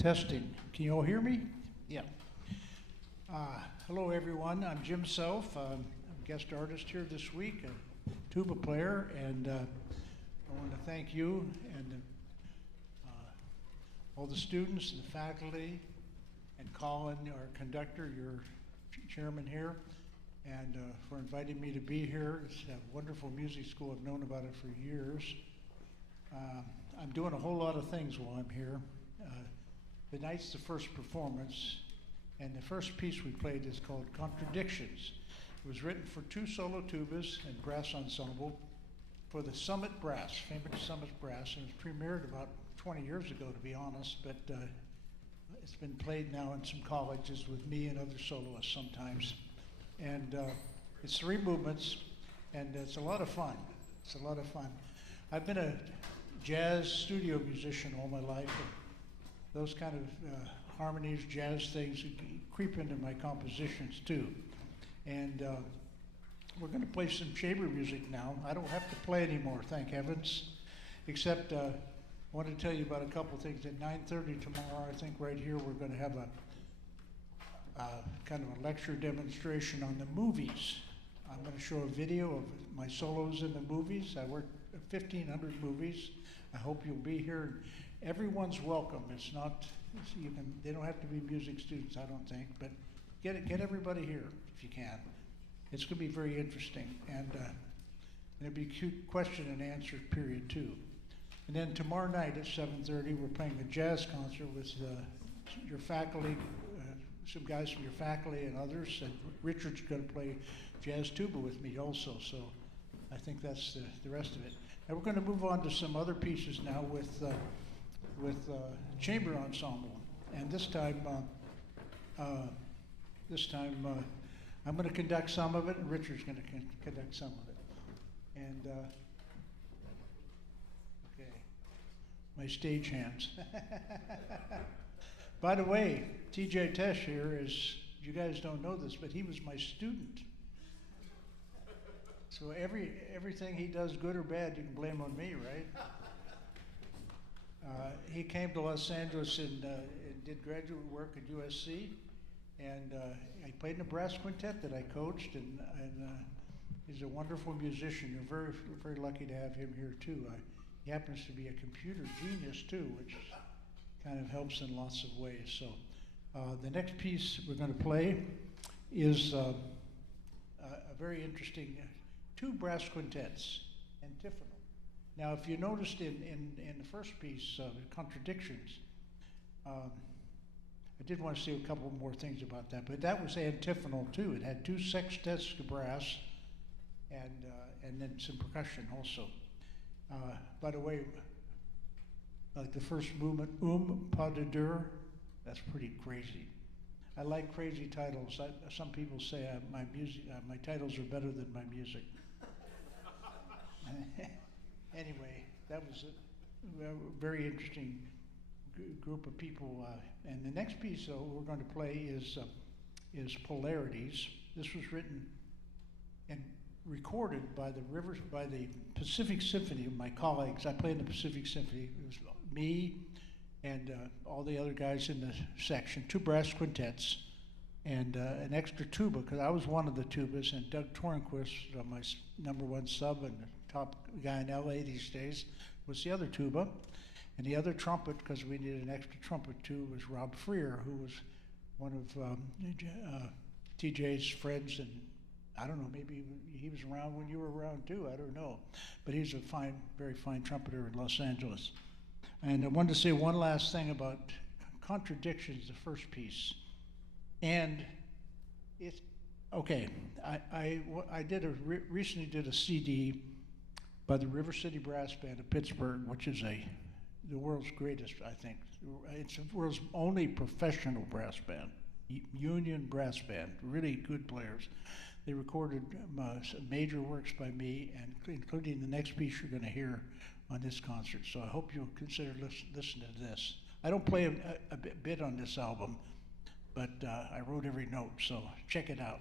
Testing. Can you all hear me? Yeah. Hello, everyone. I'm Jim Self. I'm a guest artist here this week, a tuba player, and I want to thank you and all the students and the faculty, and Colin, our conductor, your chairman here, and for inviting me to be here. It's a wonderful music school. I've known about it for years. I'm doing a whole lot of things while I'm here. Tonight's the first performance, and the first piece we played is called Contradictions. It was written for two solo tubas and brass ensemble for the Summit Brass, famous Summit Brass, and it was premiered about 20 years ago, to be honest, but it's been played now in some colleges with me and other soloists sometimes. And it's 3 movements, and it's a lot of fun. It's a lot of fun. I've been a jazz studio musician all my life, and those kind of harmonies, jazz things creep into my compositions too. And we're going to play some chamber music now. I don't have to play anymore, thank heavens, except I want to tell you about a couple things. At 9:30 tomorrow, I think right here, we're going to have a kind of a lecture demonstration on the movies. I'm going to show a video of my solos in the movies. I worked 1,500 movies. I hope you'll be here. Everyone's welcome. It's not, they don't have to be music students, I don't think, but get everybody here if you can. It's going to be very interesting, and there'll be a question and answer period too. And then tomorrow night at 7:30, we're playing a jazz concert with your faculty, some guys from your faculty and others, and Richard's going to play jazz tuba with me also, so I think that's the rest of it. And we're going to move on to some other pieces now with chamber ensemble, and this time I'm going to conduct some of it, and Richard's going to conduct some of it. And okay, my stage hands. By the way, T.J. Tesh here is, you guys don't know this, but he was my student. So everything he does, good or bad, you can blame on me, right? He came to Los Angeles and did graduate work at USC, and I played in a brass quintet that I coached, and he's a wonderful musician. You're very, very lucky to have him here too. He happens to be a computer genius too, which kind of helps in lots of ways. So the next piece we're going to play is a very interesting 2 brass quintets, antiphonal. Now, if you noticed in the first piece, Contradictions, I did want to say a couple more things about that, but that was antiphonal too. It had two sextets to brass and then some percussion also. By the way, like the first movement, pas de deux, that's pretty crazy. I like crazy titles. Some people say my titles are better than my music. Anyway, that was a very interesting group of people. And the next piece, though, we're going to play is Polarities. This was written and recorded by the Pacific Symphony, my colleagues. I played in the Pacific Symphony. It was me and all the other guys in the section, two brass quintets, and an extra tuba, because I was one of the tubas, and Doug Tornquist, my #1 sub and the top guy in LA these days, was the other tuba. And the other trumpet, because we needed an extra trumpet too, was Rob Freer, who was one of TJ's friends, and I don't know, maybe he was around when you were around too, I don't know. But he's a very fine trumpeter in Los Angeles. And I wanted to say one last thing about Contradictions, the first piece. And it's, okay, I recently did a CD by the River City Brass Band of Pittsburgh, which is the world's greatest, I think. It's the world's only professional brass band, union brass band, really good players. They recorded major works by me, and including the next piece you're going to hear on this concert. So I hope you'll consider listening to this. I don't play a bit on this album, but I wrote every note, so check it out.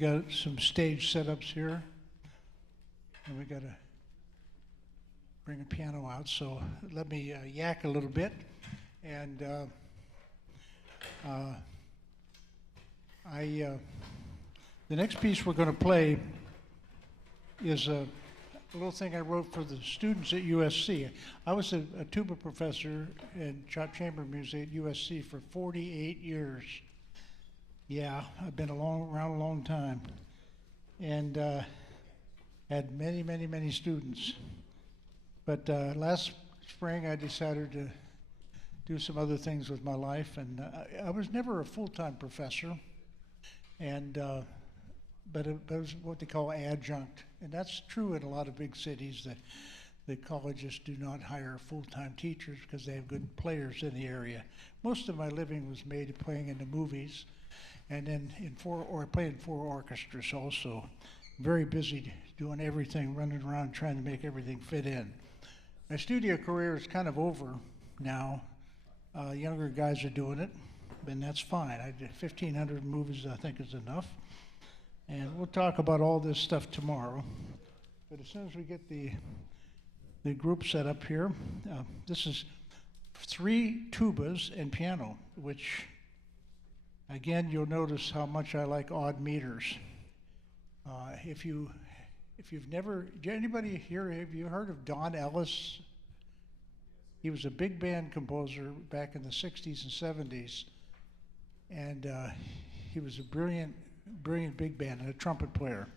We got some stage setups here, and we got to bring a piano out. So let me yak a little bit, and the next piece we're going to play is a little thing I wrote for the students at USC. I was a tuba professor in chop chamber music at USC for 48 years. Yeah, I've been around a long time, and had many, many, many students. But last spring I decided to do some other things with my life, and I was never a full-time professor, and but it was what they call adjunct, and that's true in a lot of big cities. That the colleges do not hire full-time teachers because they have good players in the area. Most of my living was made playing in the movies, and then I played in 4 orchestras also. Very busy doing everything, running around trying to make everything fit in. My studio career is kind of over now. Younger guys are doing it, and that's fine. I did 1,500 movies, I think, is enough. And we'll talk about all this stuff tomorrow. But as soon as we get the group set up here, this is 3 tubas and piano, which, again, you'll notice how much I like odd meters. If you've never, anybody here, have you heard of Don Ellis? He was a big band composer back in the 60s and 70s, and he was a brilliant big band and a trumpet player.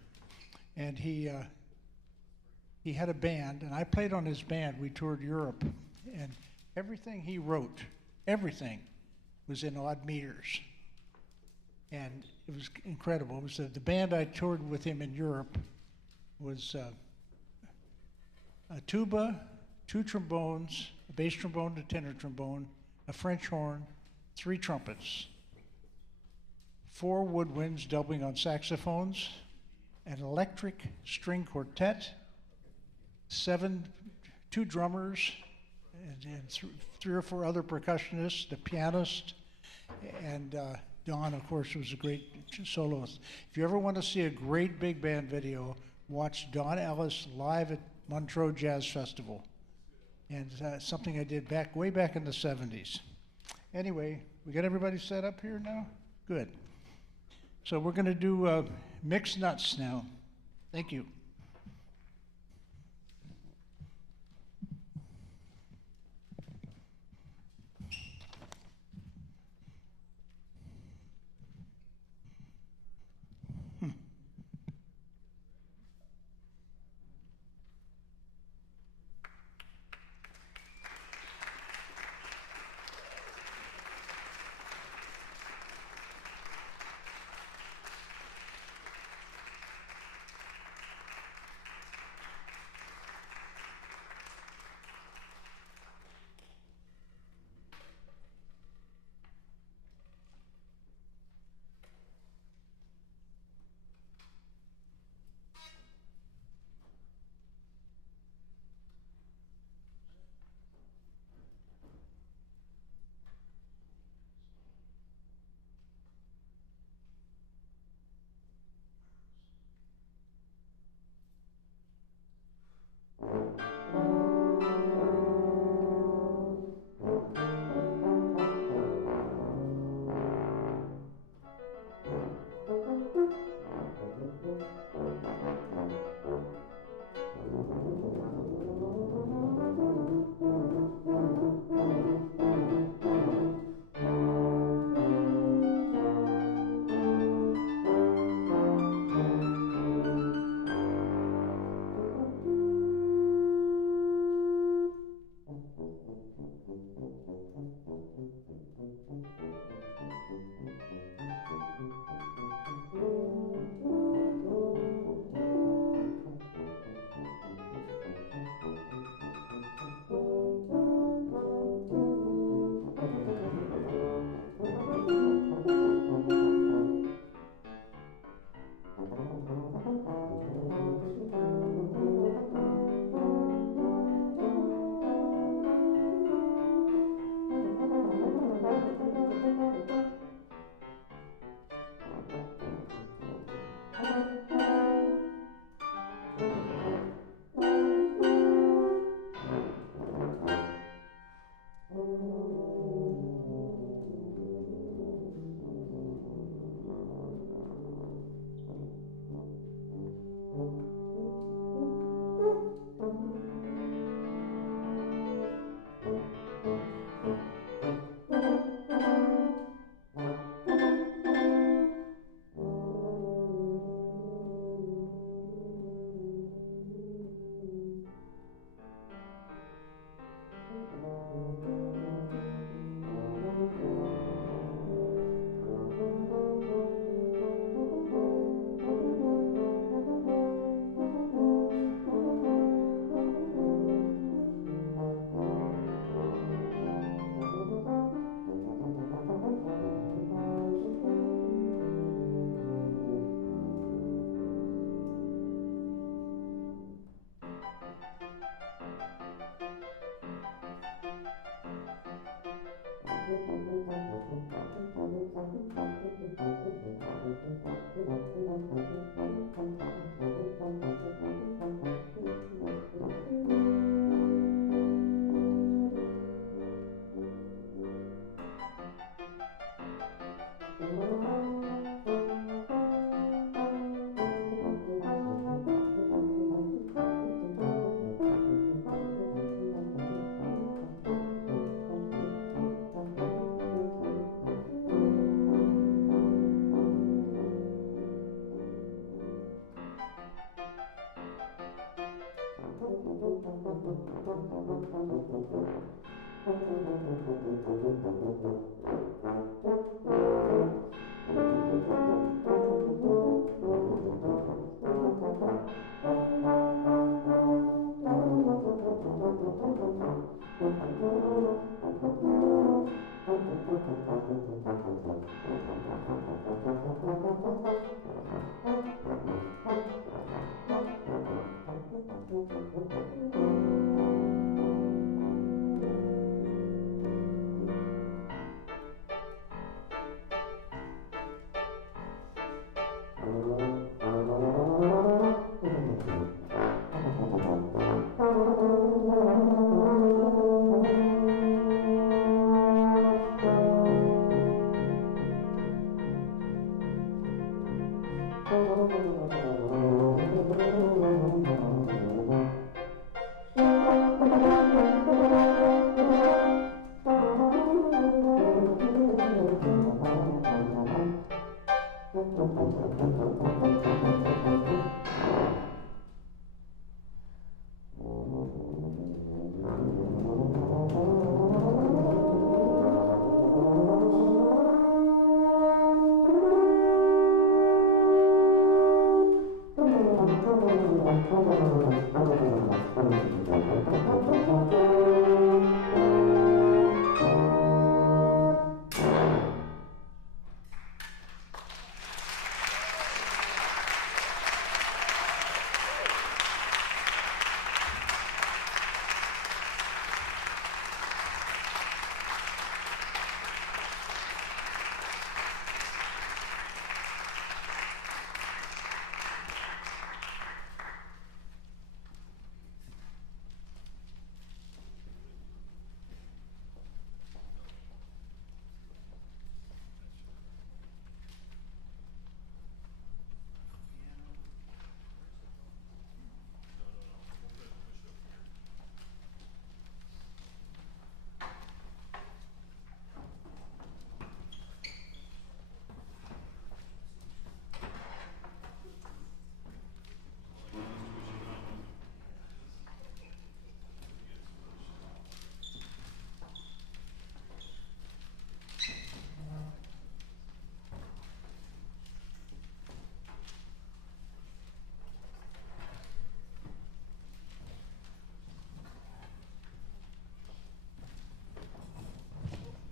And he had a band, and I played on his band. We toured Europe, and everything he wrote, everything was in odd meters. And it was incredible. It was the band I toured with him in Europe was a tuba, 2 trombones, a bass trombone, a tenor trombone, a French horn, 3 trumpets, 4 woodwinds doubling on saxophones, an electric string quartet, 2 drummers, and 3 or 4 other percussionists, the pianist, and Don, of course, was a great soloist. If you ever want to see a great big band video, watch Don Ellis live at Montreux Jazz Festival. And something I did way back in the 70s. Anyway, we got everybody set up here now? Good. So we're going to do mixed nuts now. Thank you.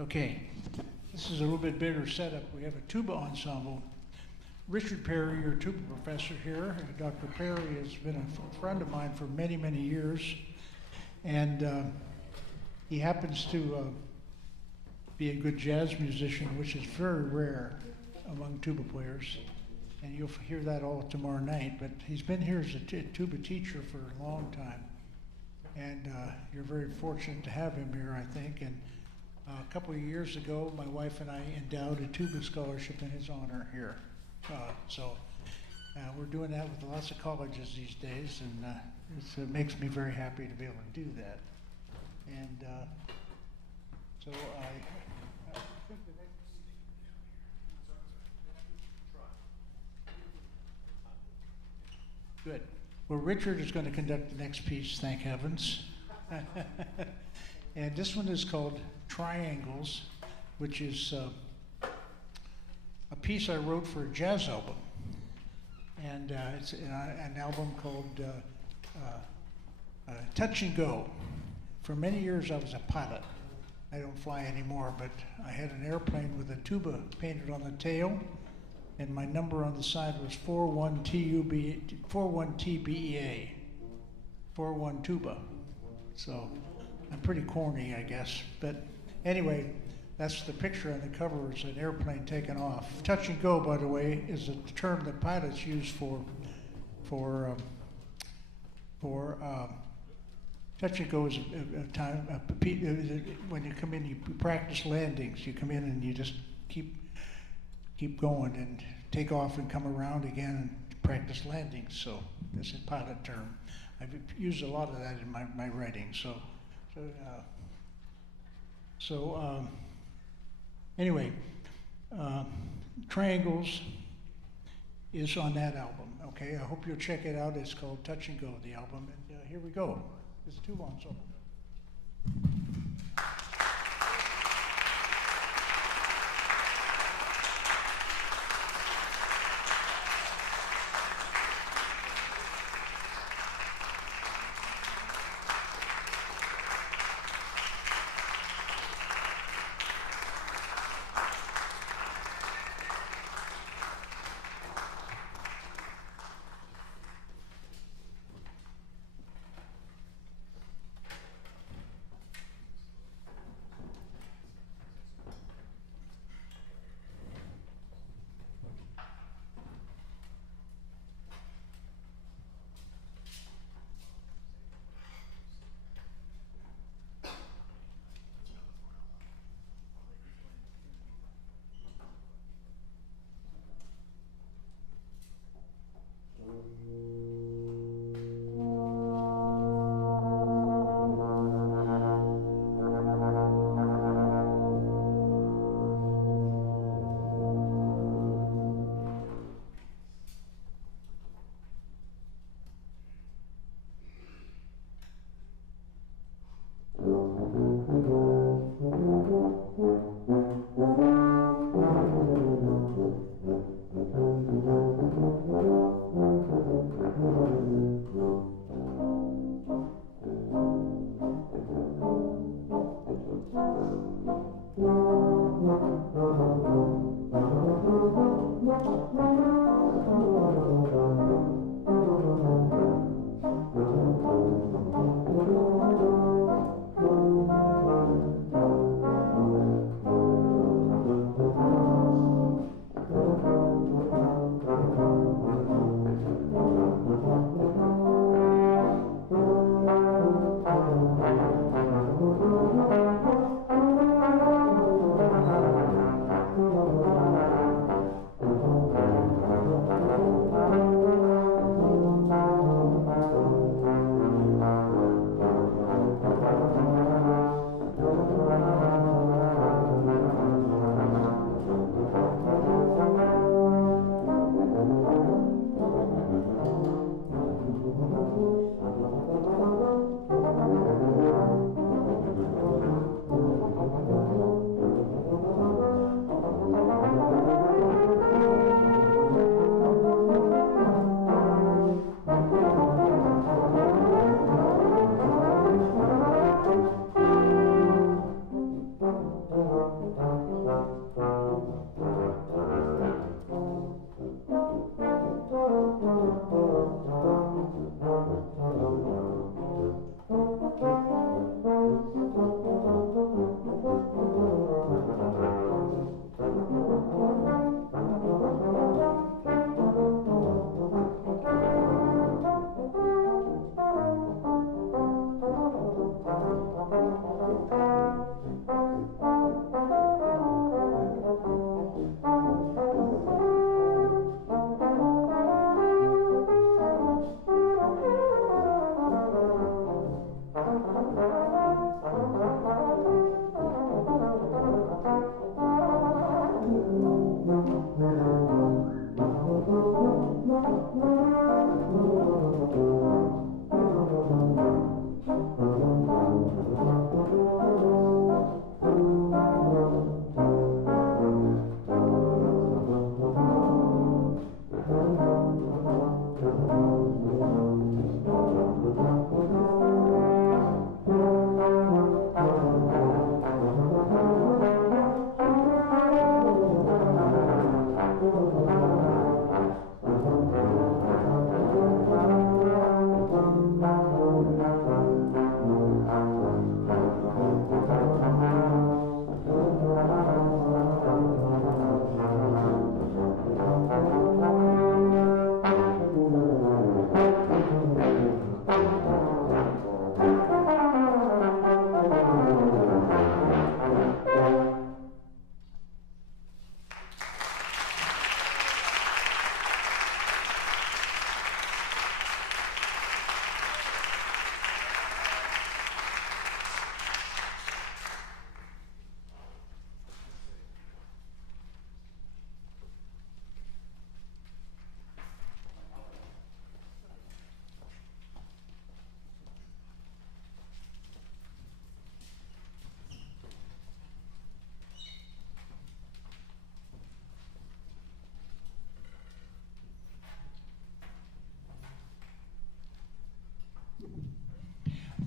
Okay, this is a little bit bigger setup. We have a tuba ensemble. Richard Perry, your tuba professor here. Dr. Perry has been a friend of mine for many, many years. And he happens to be a good jazz musician, which is very rare among tuba players. And you'll hear that all tomorrow night. But he's been here as a tuba teacher for a long time. And you're very fortunate to have him here, I think. And a couple of years ago, my wife and I endowed a tuba scholarship in his honor here. So we're doing that with lots of colleges these days, and it makes me very happy to be able to do that. And so I think the next... Good. Well, Richard is going to conduct the next piece, thank heavens. And this one is called Triangles, which is a piece I wrote for a jazz album. And it's an album called Touch and Go. For many years I was a pilot. I don't fly anymore, but I had an airplane with a tuba painted on the tail, and my number on the side was 41TBEA, 41 tuba. So I'm pretty corny, I guess. But anyway, That's the picture on the cover. It's an airplane taking off. Touch and go, by the way, is a term that pilots use for touch and go is a time when you come in, you practice landings. You come in and you just keep going and take off and come around again and practice landings. So this is a pilot term. I've used a lot of that in my writing. Anyway, Triangles is on that album. Okay, I hope you'll check it out. It's called Touch and Go, the album. And here we go. It's a tuba ensemble.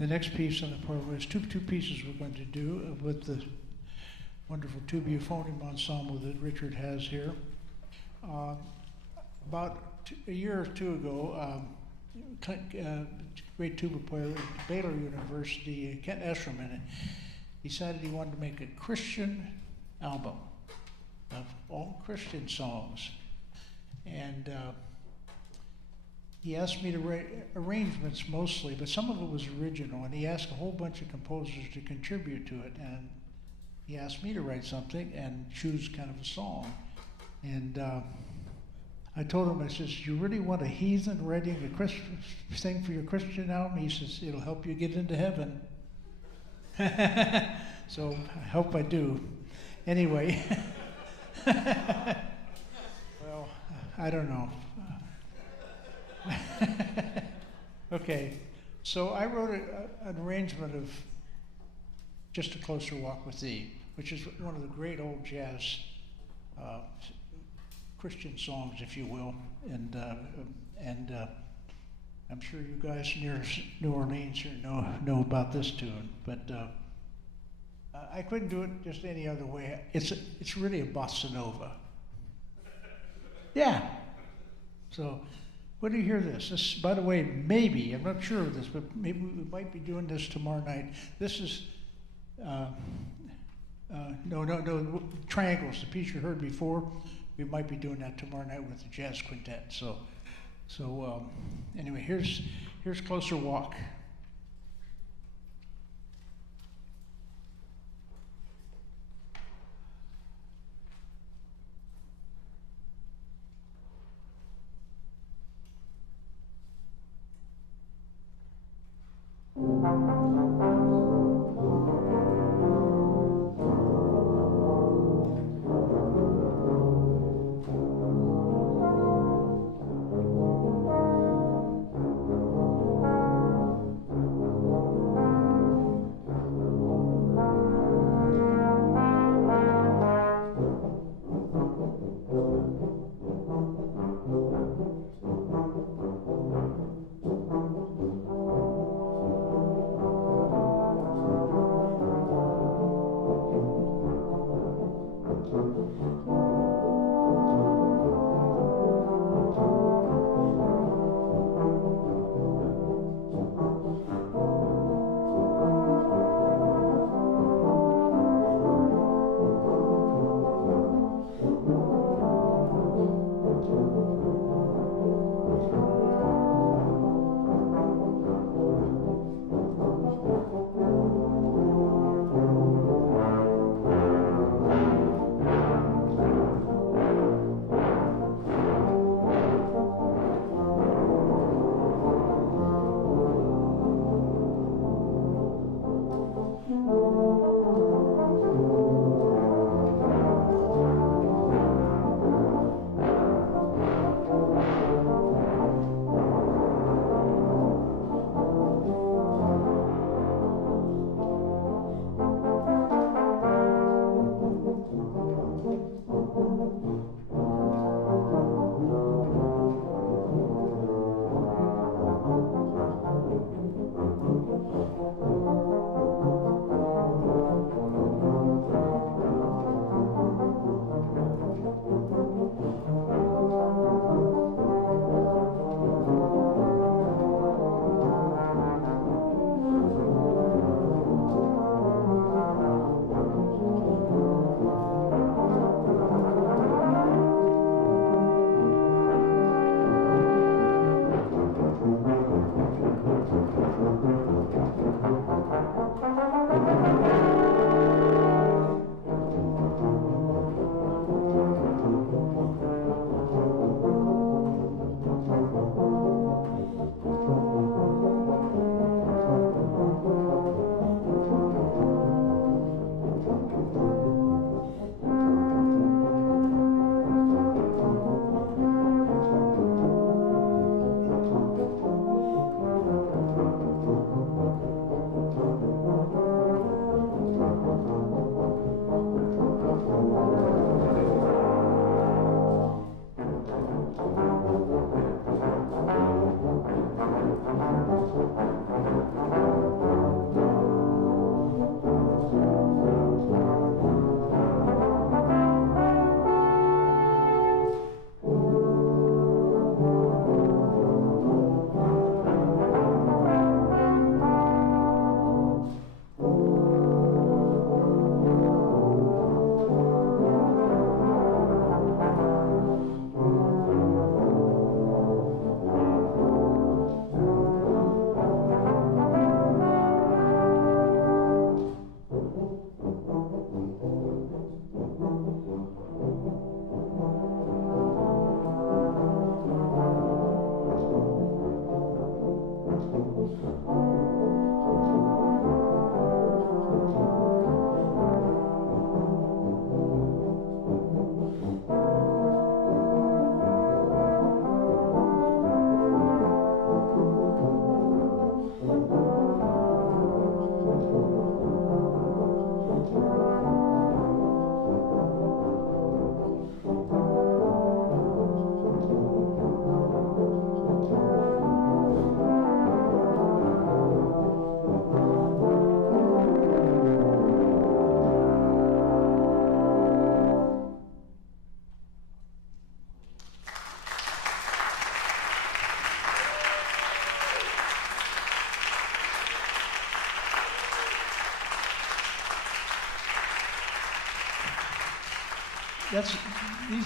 The next piece on the program is two pieces we're going to do with the wonderful tuba-euphonium ensemble that Richard has here. About a year or two ago, great tuba player at Baylor University, Kent Escherman, decided he wanted to make a Christian album of all Christian songs. And he asked me to write arrangements mostly, but some of it was original, and he asked a whole bunch of composers to contribute to it, and he asked me to write something and choose kind of a song. And I told him, I says, you really want a heathen writing a Christian thing for your Christian album? He says, it'll help you get into heaven. So I hope I do. Anyway, well, I don't know. Okay, so I wrote an arrangement of Just a Closer Walk with Thee, which is one of the great old jazz Christian songs, if you will, and I'm sure you guys near New Orleans here know about this tune, but I couldn't do it just any other way. It's really a bossa nova. Yeah. So, when do you hear this? This, by the way, maybe, I'm not sure of this, but maybe we might be doing this tomorrow night. This is, no, triangles, the piece you heard before. We might be doing that tomorrow night with the jazz quintet. So anyway, here's Closer Walk.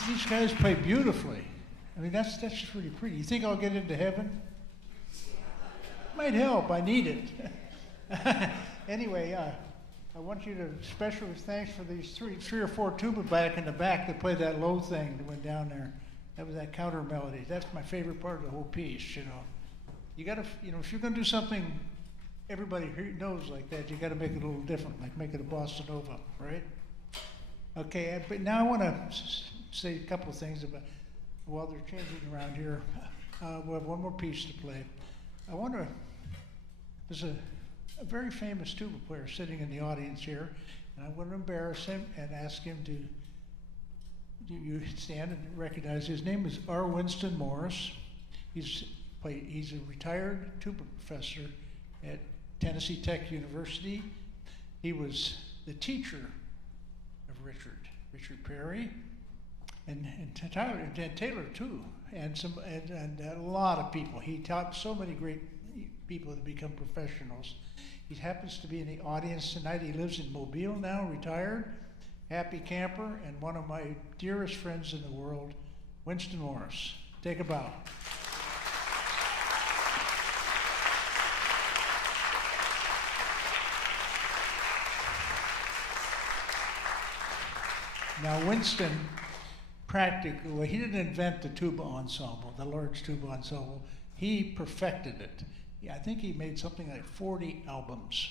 These guys play beautifully. I mean, that's just really pretty. You think I'll get into heaven? Might help. I need it. Anyway, I want you to special thanks for these three or four tuba back in the back that played that low thing that went down there. That was that counter melody. That's my favorite part of the whole piece. You know, you got to, if you're going to do something everybody knows like that, you got to make it a little different, like make it a bossa nova, right? Okay, but now I want to say a couple of things about, while they're changing around here. We have one more piece to play. There's a very famous tuba player sitting in the audience here, and I'm going to embarrass him and ask him to, you stand and recognize his name is R. Winston Morris. He's a retired tuba professor at Tennessee Tech University. He was the teacher of Richard Perry, and Taylor too, and a lot of people. He taught so many great people to become professionals. He happens to be in the audience tonight. He lives in Mobile now, retired, happy camper, and one of my dearest friends in the world, Winston Morris. Take a bow. Now, Winston, practically, he didn't invent the tuba ensemble, the large tuba ensemble. He perfected it. I think he made something like 40 albums.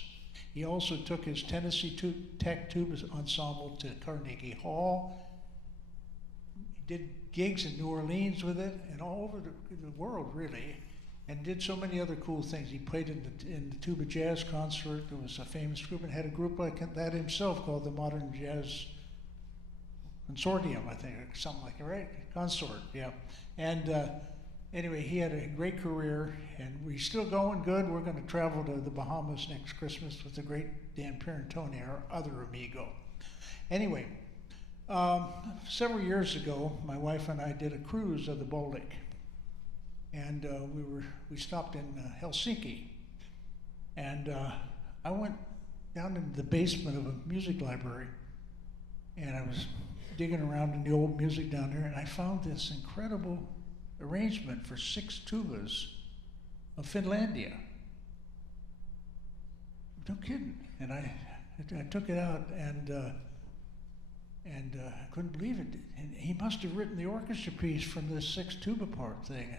He also took his Tennessee Tech tuba ensemble to Carnegie Hall. He did gigs in New Orleans with it and all over the world, really, and did so many other cool things. He played in the tuba jazz concert. There was a famous group, and had a group like that himself called the Modern Jazz Consortium, I think, or something like that, right? Consort, yeah. And anyway, he had a great career, and we're still going good. We're going to travel to the Bahamas next Christmas with the great Dan Pierantoni, our other amigo. Anyway, several years ago, my wife and I did a cruise of the Baltic, and we stopped in Helsinki, and I went down into the basement of a music library, and I was digging around in the old music down there, and I found this incredible arrangement for 6 tubas of Finlandia. No kidding. And I took it out, and I couldn't believe it. And he must have written the orchestra piece from this 6 tuba part thing.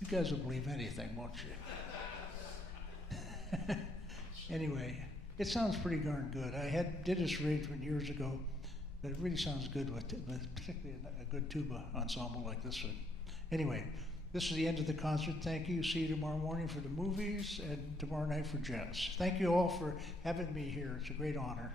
You guys will believe anything, won't you? Anyway, it sounds pretty darn good. I did this arrangement years ago, but it really sounds good with particularly a good tuba ensemble like this one. Anyway, this is the end of the concert. Thank you. See you tomorrow morning for the movies and tomorrow night for jazz. Thank you all for having me here. It's a great honor.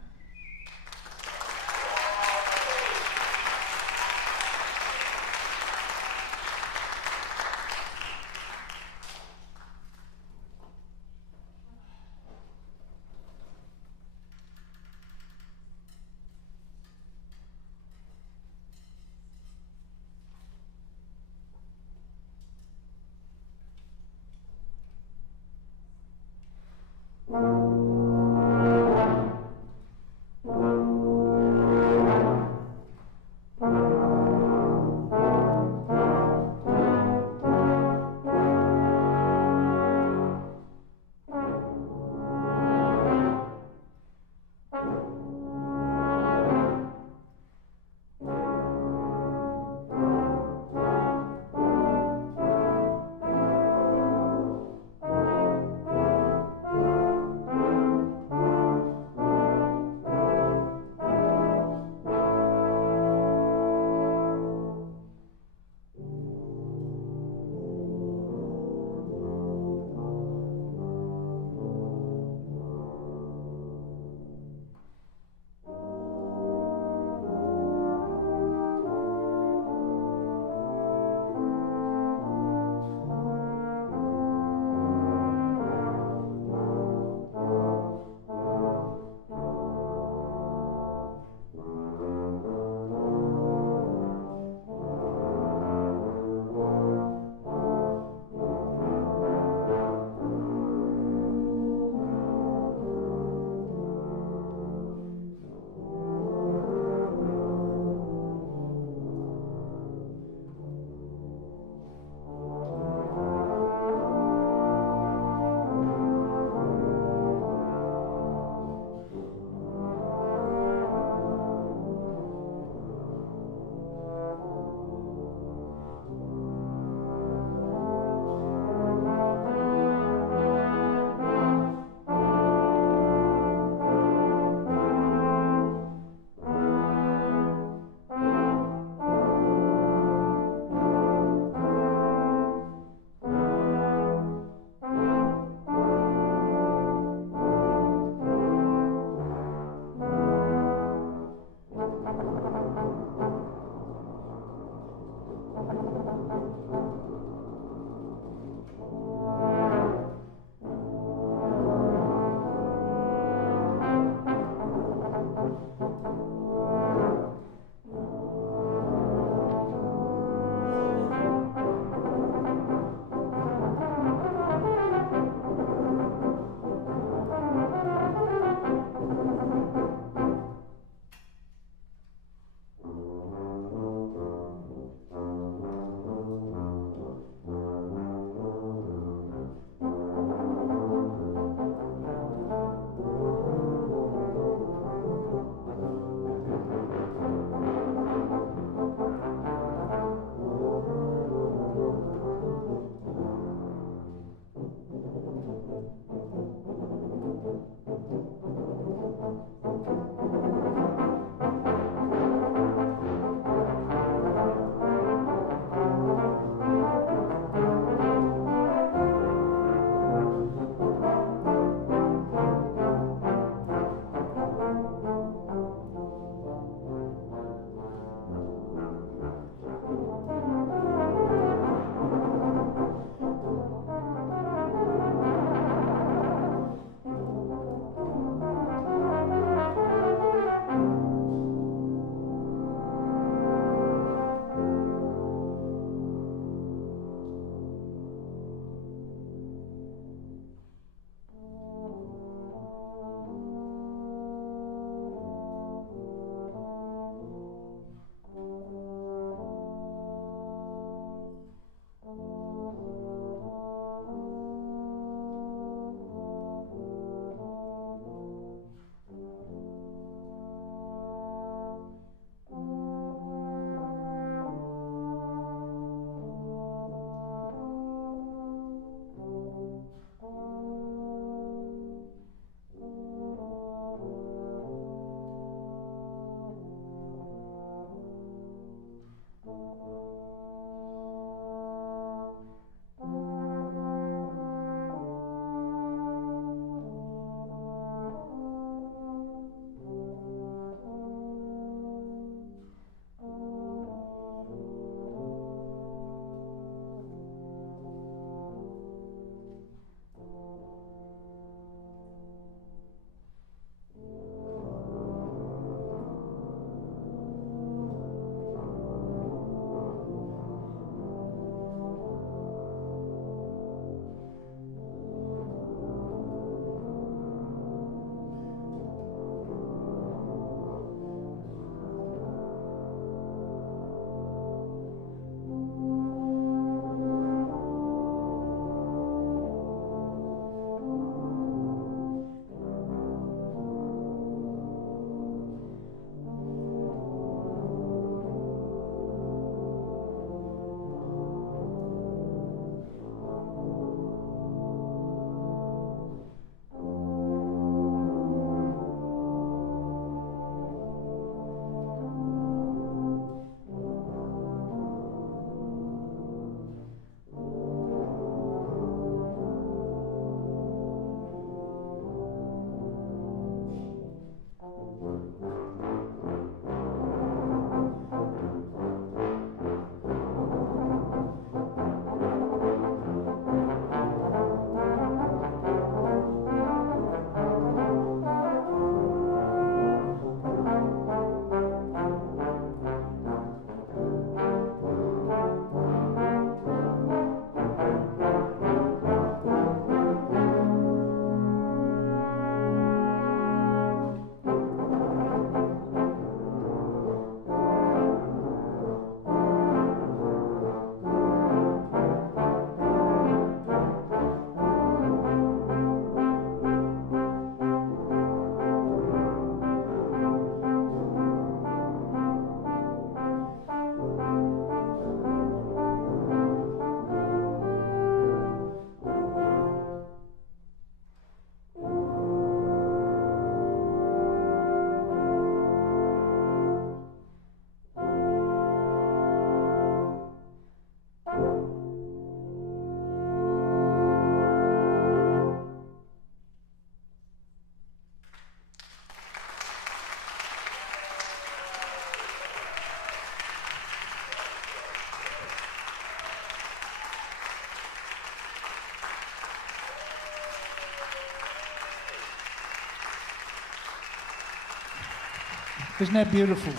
Isn't that beautiful?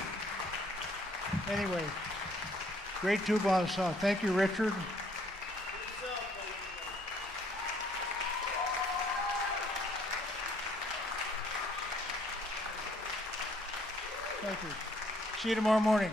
Anyway, great tuba song. Thank you, Richard. Thank you. See you tomorrow morning.